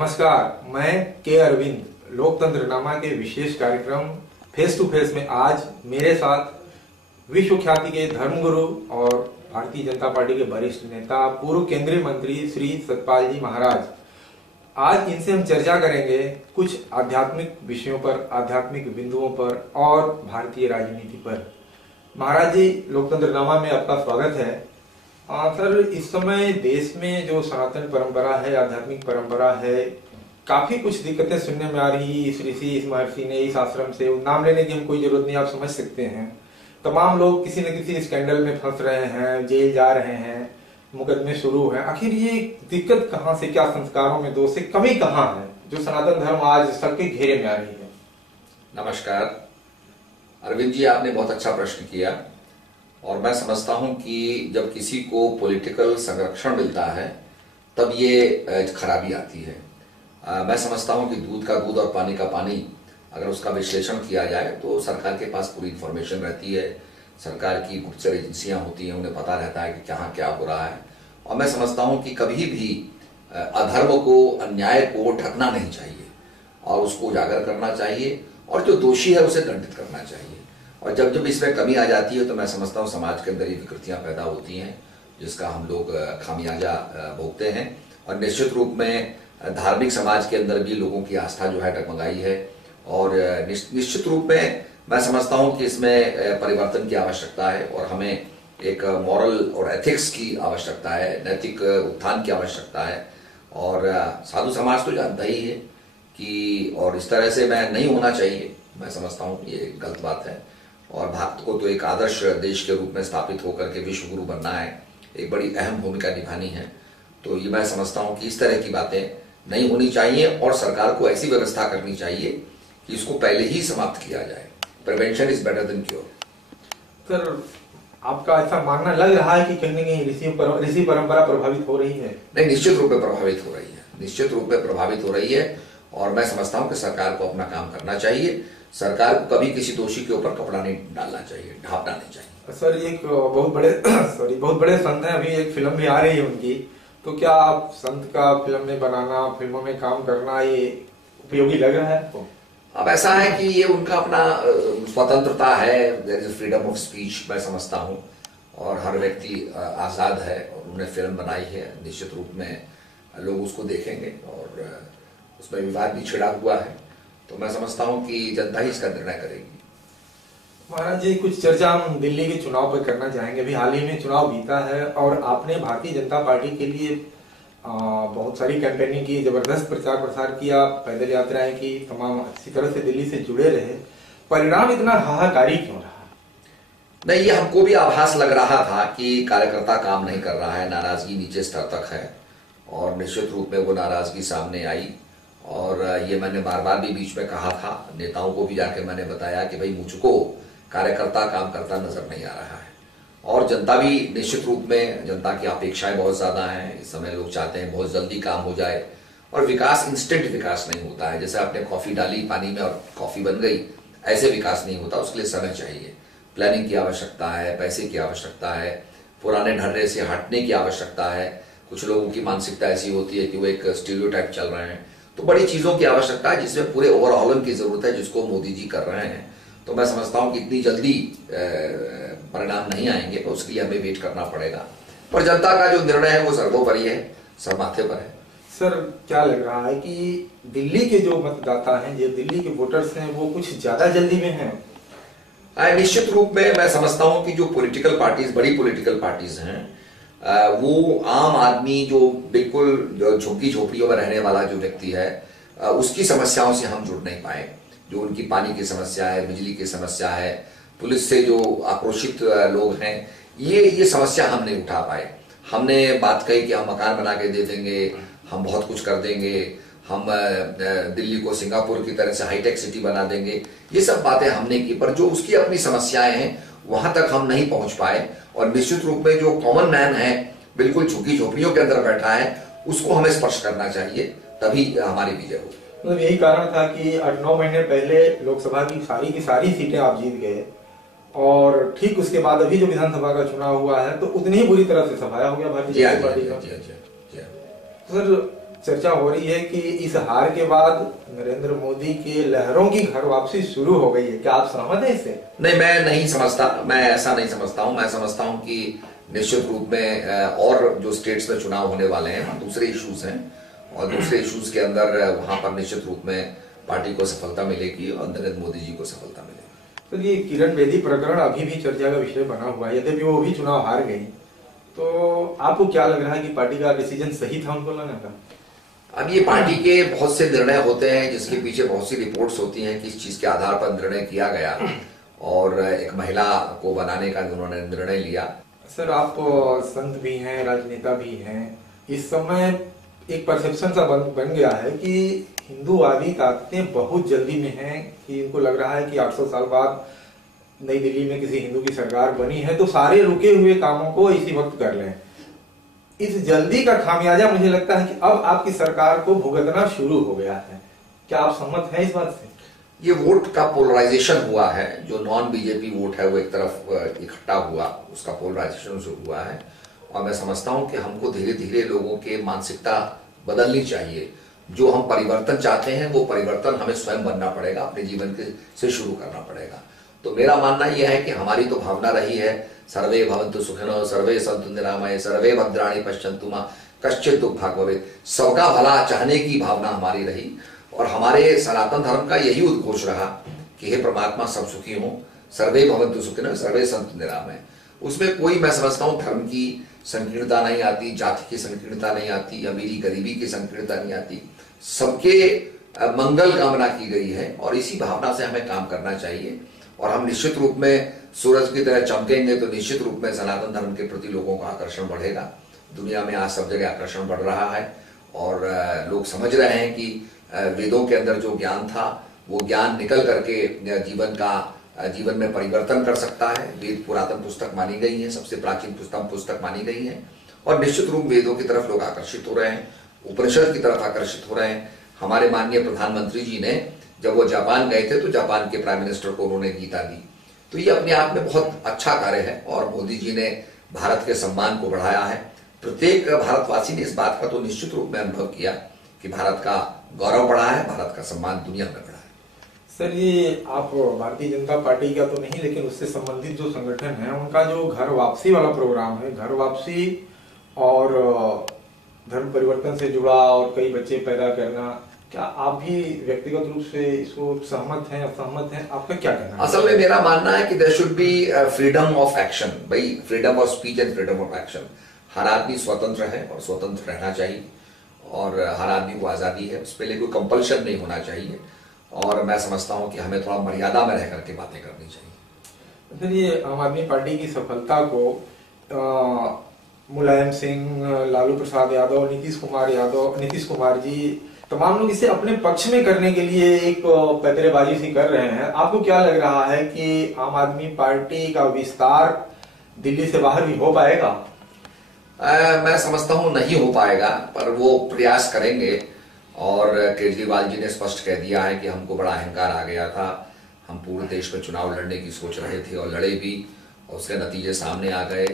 नमस्कार, मैं के अरविंद लोकतंत्र नामा के विशेष कार्यक्रम फेस टू फेस में आज मेरे साथ विश्व ख्याति के धर्मगुरु और भारतीय जनता पार्टी के वरिष्ठ नेता पूर्व केंद्रीय मंत्री श्री सतपाल जी महाराज। आज इनसे हम चर्चा करेंगे कुछ आध्यात्मिक विषयों पर, आध्यात्मिक बिंदुओं पर और भारतीय राजनीति पर। महाराज जी, लोकतंत्र नामा में आपका स्वागत है। सर, इस समय देश में जो सनातन परंपरा है, आध्यात्मिक परंपरा है, काफी कुछ दिक्कतें सुनने में आ रही। इस ऋषि, इस महर्षि ने, इस आश्रम से, नाम लेने की हम कोई जरूरत नहीं, आप समझ सकते हैं। तमाम लोग किसी न किसी स्कैंडल में फंस रहे हैं, जेल जा रहे हैं, मुकदमे शुरू हैं। आखिर ये दिक्कत कहाँ से, क्या संस्कारों में दोष है, कमी कहाँ है जो सनातन धर्म आज सबके घेरे में आ रही है? नमस्कार अरविंद जी, आपने बहुत अच्छा प्रश्न किया और मैं समझता हूं कि जब किसी को पॉलिटिकल संरक्षण मिलता है तब ये खराबी आती है। मैं समझता हूं कि दूध का दूध और पानी का पानी अगर उसका विश्लेषण किया जाए तो सरकार के पास पूरी इंफॉर्मेशन रहती है। सरकार की गुप्तचर एजेंसियां होती हैं, उन्हें पता रहता है कि कहाँ क्या हो रहा है। और मैं समझता हूं कि कभी भी अधर्म को, अन्याय को ढकना नहीं चाहिए और उसको उजागर करना चाहिए और जो दोषी है उसे दंडित करना चाहिए। और जब जब इसमें कमी आ जाती है तो मैं समझता हूँ समाज के अंदर ये विकृतियां पैदा होती हैं जिसका हम लोग खामियाजा भोगते हैं। और निश्चित रूप में धार्मिक समाज के अंदर भी लोगों की आस्था जो है डगमगाई है और निश्चित रूप में मैं समझता हूँ कि इसमें परिवर्तन की आवश्यकता है और हमें एक मॉरल और एथिक्स की आवश्यकता है, नैतिक उत्थान की आवश्यकता है। और साधु समाज तो जानता ही है कि, और इस तरह से मैं नहीं होना चाहिए, मैं समझता हूँ ये गलत बात है। और भारत को तो एक आदर्श देश के रूप में स्थापित होकर के विश्व गुरु बनना है, एक बड़ी अहम भूमिका निभानी है। तो ये मैं समझता हूँ कि इस तरह की बातें नहीं होनी चाहिए और सरकार को ऐसी व्यवस्था करनी चाहिए कि इसको पहले ही समाप्त किया जाए। Prevention is better than cure. Sir, आपका ऐसा मानना लग रहा है कि कहीं न कहीं ऋषि परंपरा प्रभावित हो रही है? नहीं, निश्चित रूप में प्रभावित हो रही है, निश्चित रूप में प्रभावित हो रही है। और मैं समझता हूँ कि सरकार को अपना काम करना चाहिए। सरकार को कभी किसी दोषी के ऊपर कपड़ा नहीं डालना चाहिए, ढांपना नहीं चाहिए। सर, एक बहुत बड़े संत हैं, अभी एक फिल्म भी आ रही है उनकी, तो क्या आप संत का फिल्म में बनाना, फिल्मों में काम करना, ये उपयोगी लग रहा है आपको? अब ऐसा है कि ये उनका अपना स्वतंत्रता है, there is freedom of speech, मैं समझता हूँ, और हर व्यक्ति आजाद है और उन्होंने फिल्म बनाई है। निश्चित रूप में लोग उसको देखेंगे और उसमें विवाद भी छिड़ा हुआ है, तो मैं समझता हूं कि जनता ही इसका निर्णय करेगी। महाराज जी, कुछ चर्चा हम दिल्ली के चुनाव पर करना चाहेंगे। अभी हाल ही में चुनाव बीता है और आपने भारतीय जनता पार्टी के लिए बहुत सारी कैंपेनिंग की, जबरदस्त प्रचार प्रसार किया, पैदल यात्राएं की, तमाम अच्छी तरह से दिल्ली से जुड़े रहे। परिणाम इतना हाहाकारी क्यों रहा? नहीं, ये हमको भी आभास लग रहा था कि कार्यकर्ता काम नहीं कर रहा है, नाराजगी नीचे स्तर तक है और निश्चित रूप में वो नाराजगी सामने आई। और ये मैंने बार बार भी बीच में कहा था, नेताओं को भी जाके मैंने बताया कि भाई मुझको कार्यकर्ता काम करता नजर नहीं आ रहा है। और जनता भी निश्चित रूप में, जनता की अपेक्षाएं बहुत ज्यादा हैं। इस समय लोग चाहते हैं बहुत जल्दी काम हो जाए और विकास इंस्टेंट विकास नहीं होता है। जैसे आपने कॉफी डाली पानी में और कॉफी बन गई, ऐसे विकास नहीं होता। उसके लिए समय चाहिए, प्लानिंग की आवश्यकता है, पैसे की आवश्यकता है, पुराने ढर्रे से हटने की आवश्यकता है। कुछ लोगों की मानसिकता ऐसी होती है कि वो एक स्टीरियोटाइप चल रहे हैं। तो बड़ी चीजों की आवश्यकता है जिसमें पूरे ओवरऑल की जरूरत है, जिसको मोदी जी कर रहे हैं। तो मैं समझता हूं कि इतनी जल्दी परिणाम नहीं आएंगे, तो उसके लिए हमें वेट करना पड़ेगा। पर जनता का जो निर्णय है वो सर्वोपरि है, सब माथे पर है। सर, क्या लग रहा है कि दिल्ली के जो मतदाता हैं, जो दिल्ली के वोटर्स हैं, वो कुछ ज्यादा जल्दी में हैं? निश्चित रूप में मैं समझता हूं कि जो पॉलिटिकल पार्टीज, बड़ी पॉलिटिकल पार्टीज हैं, वो आम आदमी जो बिल्कुल झुग्गी झोपड़ियों में रहने वाला जो व्यक्ति है, उसकी समस्याओं से हम जुड़ नहीं पाए। जो उनकी पानी की समस्या है, बिजली की समस्या है, पुलिस से जो आक्रोशित लोग हैं, ये समस्या हम नहीं उठा पाए। हमने बात कही कि हम मकान बना के दे देंगे, हम बहुत कुछ कर देंगे, हम दिल्ली को सिंगापुर की तरह से हाईटेक सिटी बना देंगे, ये सब बातें हमने की। पर जो उसकी अपनी समस्याएं हैं वहां तक हम नहीं पहुंच पाए। और निश्चित रूप में जो कॉमन मैन है, बिल्कुल झुग्गी झोपड़ियों के अंदर बैठा है, उसको हमें स्पर्श करना चाहिए, तभी हमारी विजय होगी। मतलब यही कारण था कि 8-9 महीने पहले लोकसभा की सारी सीटें आप जीत गए और ठीक उसके बाद अभी जो विधानसभा का चुनाव हुआ है तो उतनी ही बुरी तरह से सफाया हो गया भारतीय जनता पार्टी का। सर, चर्चा हो रही है कि इस हार के बाद नरेंद्र मोदी के लहरों की घर वापसी शुरू हो गई है। क्या आप सहमत हैं इससे? नहीं, मैं नहीं समझता, मैं ऐसा नहीं समझता हूं। मैं समझता हूं कि निश्चित रूप में और जो स्टेट्स में चुनाव होने वाले हैं दूसरे इश्यूज हैं, और दूसरे इश्यूज के अंदर वहां पर निश्चित रूप में पार्टी को सफलता मिलेगी और नरेंद्र मोदी जी को सफलता मिलेगी। तो ये किरण बेदी प्रकरण अभी भी चर्चा का विषय बना हुआ है, यद्यपि वो भी चुनाव हार गई। तो आपको क्या लग रहा है कि पार्टी का डिसीजन सही था उनको लाने का? अब ये पार्टी के बहुत से निर्णय होते हैं जिसके पीछे बहुत सी रिपोर्ट्स होती हैं कि इस चीज के आधार पर निर्णय किया गया और एक महिला को बनाने का उन्होंने निर्णय लिया। सर, आप संत भी हैं, राजनेता भी हैं। इस समय एक परसेप्शन सा बन गया है कि हिंदूवादी ताकतें बहुत जल्दी में हैं, कि इनको लग रहा है कि 800 साल बाद नई दिल्ली में किसी हिंदू की सरकार बनी है तो सारे रुके हुए कामों को इसी वक्त कर लें। इस जल्दी का खामियाजा मुझे लगता है कि अब आपकी सरकार को भुगतना शुरू हो गया है। क्या आप सहमत हैं इस बात से? ये वोट का पोलराइजेशन हुआ है, जो नॉन बीजेपी वोट है वो एक तरफ इकट्ठा हुआ, उसका पोलराइजेशन शुरू हुआ है। और मैं समझता हूं कि हमको धीरे धीरे लोगों के मानसिकता बदलनी चाहिए। जो हम परिवर्तन चाहते हैं वो परिवर्तन हमें स्वयं बनना पड़ेगा, अपने जीवन से शुरू करना पड़ेगा। तो मेरा मानना यह है कि हमारी तो भावना रही है सर्वे भवन्तु सुखिनो सर्वे सन्तु निरामये सर्वे भद्राणि पश्यन्तु मा कश्चित् दुःखभाग् भवेत्। सबका भला चाहने की भावना हमारी रही और हमारे सनातन धर्म का यही उद्घोष रहा कि हे परमात्मा सब सुखी हों, सर्वे भवन्तु सुखिनो सर्वे सन्तु निरामये। उसमें कोई, मैं समझता हूँ, धर्म की संकीर्णता नहीं आती, जाति की संकीर्णता नहीं आती, अमीरी गरीबी की संकीर्णता नहीं आती। सबके मंगल कामना की गई है और इसी भावना से हमें काम करना चाहिए। और हम निश्चित रूप में सूरज की तरह चमकेंगे तो निश्चित रूप में सनातन धर्म के प्रति लोगों का आकर्षण बढ़ेगा। दुनिया में आज सब जगह आकर्षण बढ़ रहा है और लोग समझ रहे हैं कि वेदों के अंदर जो ज्ञान था वो ज्ञान निकल करके जीवन में परिवर्तन कर सकता है। वेद पुरातन पुस्तक मानी गई है, सबसे प्राचीन पुस्तक मानी गई है और निश्चित रूप वेदों की तरफ लोग आकर्षित हो रहे हैं, उपनिषद की तरफ आकर्षित हो रहे हैं। हमारे माननीय प्रधानमंत्री जी ने जब वो जापान गए थे तो जापान के प्राइम मिनिस्टर को उन्होंने गीता दी। तो ये अपने आप में बहुत अच्छा कार्य है और मोदी जी ने भारत के सम्मान को बढ़ाया है। प्रत्येक भारतवासी ने इस बात का तो निश्चित रूप में अनुभव किया कि भारत का गौरव बढ़ा है, भारत का सम्मान दुनिया में बढ़ा है। सर, ये आप भारतीय जनता पार्टी का तो नहीं, लेकिन उससे संबंधित जो संगठन है उनका जो घर वापसी वाला प्रोग्राम है, घर वापसी और धर्म परिवर्तन से जुड़ा और कई बच्चे पैदा करना, क्या आप भी व्यक्तिगत रूप से इसको सहमत हैं, असहमत हैं? आपका क्या कहना है? असल में मेरा मानना है कि there should be freedom of action. भाई, freedom of speech and freedom of action. हर आदमी स्वतंत्र है और स्वतंत्र रहना चाहिए और हर आदमी को आजादी है, उस पर कोई कंपल्शन नहीं होना चाहिए। और मैं समझता हूं कि हमें थोड़ा मर्यादा में रह करके बातें करनी चाहिए। सर, ये आम आदमी पार्टी की सफलता को मुलायम सिंह, लालू प्रसाद यादव, नीतीश कुमार जी, तमाम लोग इसे अपने पक्ष में करने के लिए एक पैतरेबाजी सी कर रहे हैं। आपको क्या लग रहा है कि आम आदमी पार्टी का विस्तार दिल्ली से बाहर भी हो पाएगा? मैं समझता हूं नहीं हो पाएगा, पर वो प्रयास करेंगे। और केजरीवाल जी ने स्पष्ट कह दिया है कि हमको बड़ा अहंकार आ गया था, हम पूरे देश में चुनाव लड़ने की सोच रहे थे और लड़े भी और उसके नतीजे सामने आ गए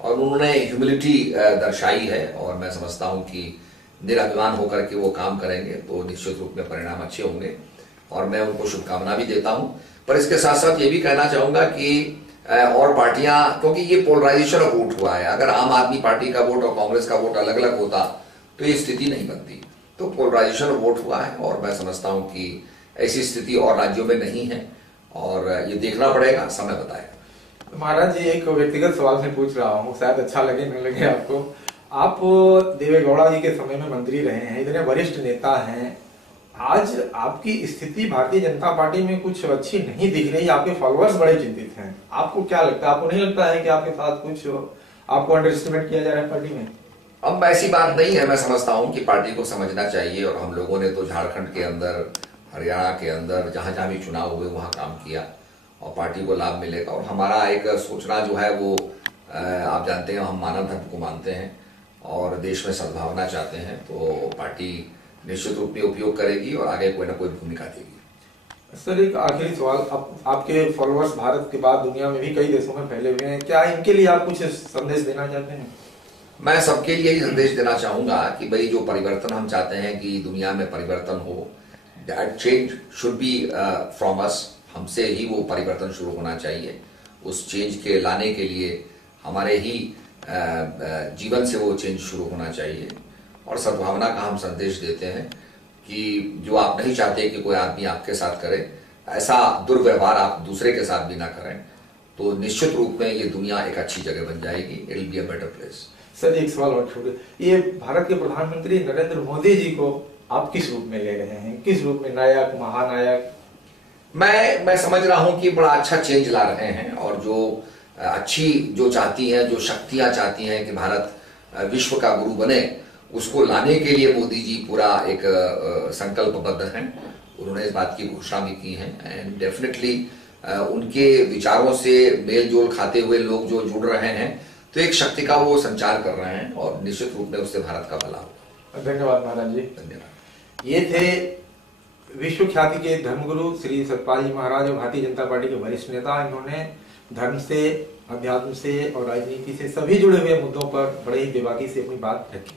और उन्होंने ह्यूमिलिटी दर्शाई है। और मैं समझता हूं कि निराभिमान होकर के वो काम करेंगे तो निश्चित रूप में परिणाम अच्छे होंगे और मैं उनको शुभकामना भी देता हूं। पर इसके साथ साथ ये भी कहना चाहूंगा कि और पार्टियां, क्योंकि ये पोलराइजेशन ऑफ वोट हुआ है, अगर आम आदमी पार्टी का वोट और कांग्रेस का वोट अलग अलग होता तो ये स्थिति नहीं बनती। तो पोलराइजेशन ऑफ वोट हुआ है और मैं समझता हूं कि ऐसी स्थिति और राज्यों में नहीं है और ये देखना पड़ेगा, समय बताएगा। महाराज जी, एक व्यक्तिगत सवाल से पूछ रहा हूँ, शायद अच्छा लगे न लगे आपको। आप देवेगौड़ा जी के समय में मंत्री रहे हैं, इतने वरिष्ठ नेता हैं, आज आपकी स्थिति भारतीय जनता पार्टी में कुछ अच्छी नहीं दिख रही, आपके फॉलोअर्स बड़े चिंतित हैं। आपको क्या लगता है? आपको नहीं लगता है कि आपके साथ कुछ आपको अंडर एस्टिमेट किया जा रहा है पार्टी में? अब ऐसी बात नहीं है। मैं समझता हूं कि पार्टी को समझना चाहिए और हम लोगों ने तो झारखंड के अंदर, हरियाणा के अंदर जहां जहां भी चुनाव हुए वहां काम किया और पार्टी को लाभ मिलेगा। और हमारा एक सोचना जो है वो आप जानते हैं, हम मानव धर्म को मानते हैं और देश में सद्भावना चाहते हैं, तो पार्टी निश्चित रूप में उपयोग करेगी और आगे कोई ना कोई भूमिका देगी। सर, एक आखिरी सवाल, आपके फॉलोअर्स भारत के बाद दुनिया में भी कई देशों में फैले हुए हैं, क्या इनके लिए आप कुछ संदेश देना चाहते हैं? मैं सबके लिए यही संदेश देना चाहूंगा कि भाई जो परिवर्तन हम चाहते हैं कि दुनिया में परिवर्तन हो, that change should be from us. हमसे ही वो परिवर्तन शुरू होना चाहिए। उस चेंज के लाने के लिए हमारे ही जीवन से वो चेंज शुरू होना चाहिए। और सद्भावना का हम संदेश देते हैं कि जो आप नहीं चाहते कि कोई आदमी आपके साथ करे, ऐसा दुर्व्यवहार आप दूसरे के साथ भी ना करें, तो निश्चित रूप में ये दुनिया एक अच्छी जगह बन जाएगी। It will be a better place. Sir एक सवाल और छोड़े, ये भारत के प्रधानमंत्री नरेंद्र मोदी जी को आप किस रूप में ले रहे हैं? किस रूप में? नायक, महानायक? मैं समझ रहा हूं कि बड़ा अच्छा चेंज ला रहे हैं, और जो अच्छी जो चाहती हैं, जो शक्तियां चाहती हैं कि भारत विश्व का गुरु बने, उसको लाने के लिए मोदी जी पूरा एक संकल्पबद्ध हैं। उन्होंने इस बात की घोषणा भी की है, एंड डेफिनेटली उनके विचारों से मेल जोल खाते हुए लोग जो जुड़ रहे हैं, तो एक शक्ति का वो संचार कर रहे हैं, और निश्चित रूप में उससे भारत का भला होगा। धन्यवाद महाराज जी। धन्यवाद। ये थे विश्व ख्याति के धर्मगुरु श्री सतपाल जी महाराज और भारतीय जनता पार्टी के वरिष्ठ नेता। इन्होंने धर्म से, अध्यात्म से और राजनीति से सभी जुड़े हुए मुद्दों पर बड़े ही बेबाकी से अपनी बात रखी।